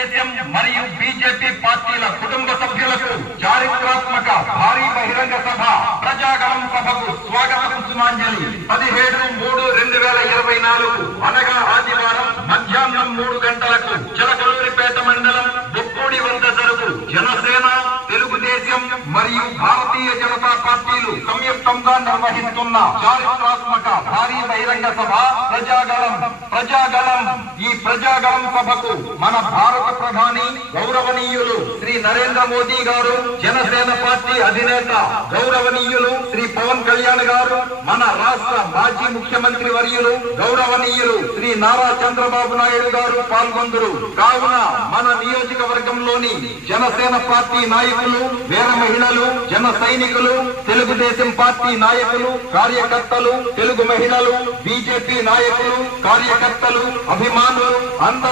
తెలుగుదేశం మరియు బీజేపీ పార్టీల కుటుంబ సభ్యులకు చారిత్రాత్మక భారీ బహిరంగ సభ ప్రజాగణం సభకు స్వాగత పుష్పాంజలి 17/3/2024 అనగా ఆదివారం మధ్యాహ్నం 3 గంటలకు చిలకలూరిపేట మండలం బొప్పూడి వద్ద జరుగు జనసేన, తెలుగుదేశం మరియు భారతీయ జనతా పార్టీలు సంయుక్తంగా నిర్వహిస్తున్న చారిత్రాత్మక భారీ బహిరంగ సభ ప్రజాగణం. ఈ ప్రజాగణం సభకు మన భారత ప్రధాని గౌరవనీయులు శ్రీ నరేంద్ర మోదీ గారు, జనసేన పార్టీ అధినేత గౌరవనీయులు శ్రీ పవన్ కళ్యాణ్ గారు, మన రాష్ట్ర మాజీ ముఖ్యమంత్రి వర్యులు గౌరవనీయులు శ్రీ నారా చంద్రబాబు నాయుడు గారు పాల్గొందురు. కావున మన నియోజకవర్గంలోని జనసేన పార్టీ నాయకులు, వీర మహిళలు, జన సైనికులు, తెలుగుదేశం పార్టీ నాయకులు, కార్యకర్తలు, తెలుగు మహిళలు, బీజేపీ నాయకులు, కార్యకర్తలు, అభిమానులు అందరూ